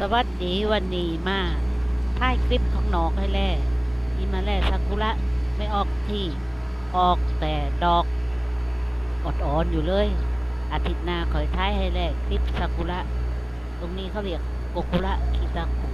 สวัสดีวันนี้มาถ่ายคลิปของน้องให้แล่นี่มาแล่ซากุระไม่ออกที่ออกแต่ดอกอดอ่อนอยู่เลย อาทิตย์หน้าคอยท้ายให้แล่คลิปซากุระ ตรงนี้เขาเรียกโกกุระคิตาคุ